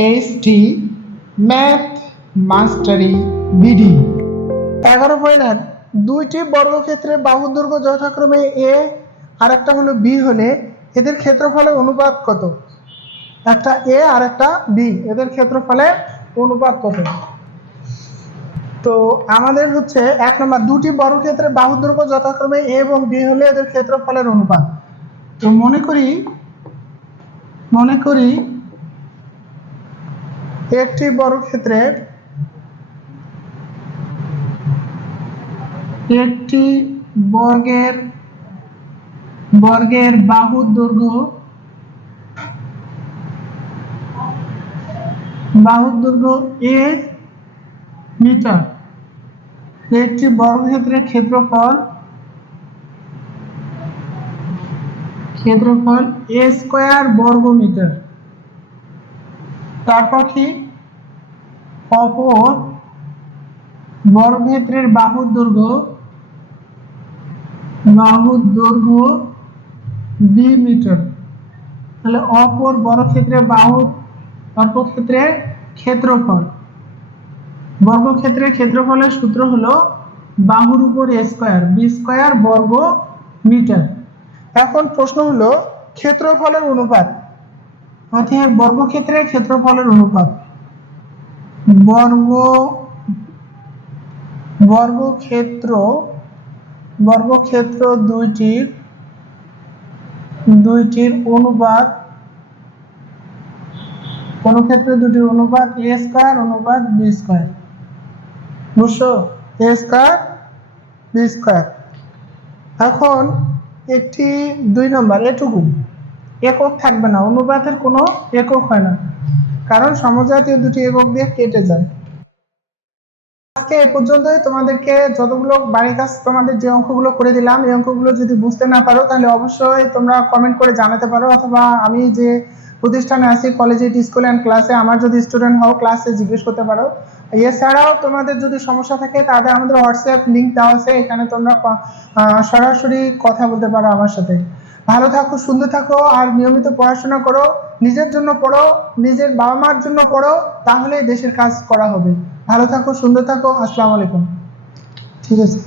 ST math মাস্টারি BD. 11 দুইটি বর্গক্ষেত্রে বাহুর দৈর্ঘ্য যথাক্রমে এ আর একটা হলো বি হলে এদের ক্ষেত্রফলের অনুপাত কত? একটা এ আর একটা বি, এদের ক্ষেত্রফলের অনুপাত কত? তো আমাদের হচ্ছে 1 নম্বর, দুটি বর্গক্ষেত্রে বাহুর দৈর্ঘ্য যথাক্রমে এ এবং বি হলে এদের ক্ষেত্রফলের অনুপাত। তো মনে করি একটি বর্গক্ষেত্রের একটি বর্গের বাহুর দৈর্ঘ্য এ মিটার, একটি বর্গক্ষেত্রের ক্ষেত্রফল এ স্কয়ার বর্গ মিটার। তারপর কি, অপর বর্গক্ষেত্রের বাহুর দৈর্ঘ্য বি মিটার। তাহলে অপর বর্গক্ষেত্রের বর্গক্ষেত্রের ক্ষেত্রফলের সূত্র হলো বাহুর উপর এ স্কয়ার, বি স্কয়ার বর্গ মিটার। এখন প্রশ্ন হলো ক্ষেত্রফলের অনুপাত, অর্থাৎ বর্গক্ষেত্রের ক্ষেত্রফলের অনুপাত। বর্গক্ষেত্র দুইটির অনুপাত, কোন ক্ষেত্রে দুটির অনুপাত এ স্কয়ার অনুপাত বি স্কয়ার। বুঝছো? এ স্কয়ার বি স্কয়ার। এখন একটি 2 নম্বর, এটুকু একক থাকবে না, অনুপাতের কোনো একক হয় না, কারণ সমজাতীয় দুটি একক দিয়ে কেটে যায়। আজকে এই পর্যন্তই। তোমাদেরকে যতগুলো বাড়ির কাজ, তোমাদের যে অঙ্কগুলো করে দিলাম, এই অঙ্কগুলো যদি বুঝতে না পারো তাহলে অবশ্যই তোমরা কমেন্ট করে জানাতে পারো, অথবা আমি যে প্রতিষ্ঠানে আছি, কলেজে, স্কুল অ্যান্ড ক্লাসে, আমার যদি স্টুডেন্ট হও, ক্লাসে জিজ্ঞেস করতে পারো। এছাড়াও তোমাদের যদি সমস্যা থাকে তাহলে আমাদের হোয়াটসঅ্যাপ লিঙ্ক দেওয়া আছে, এখানে তোমরা সরাসরি কথা বলতে পারো আমার সাথে। ভালো থাকো, সুন্দর থাকো, আর নিয়মিত পড়াশোনা করো। নিজের জন্য পড়ো, নিজের বাবা মার জন্য পড়ো, তাহলে দেশের কাজ করা হবে। ভালো থাকো, সুন্দর থাকো। আসসালামু আলাইকুম। ঠিক আছে।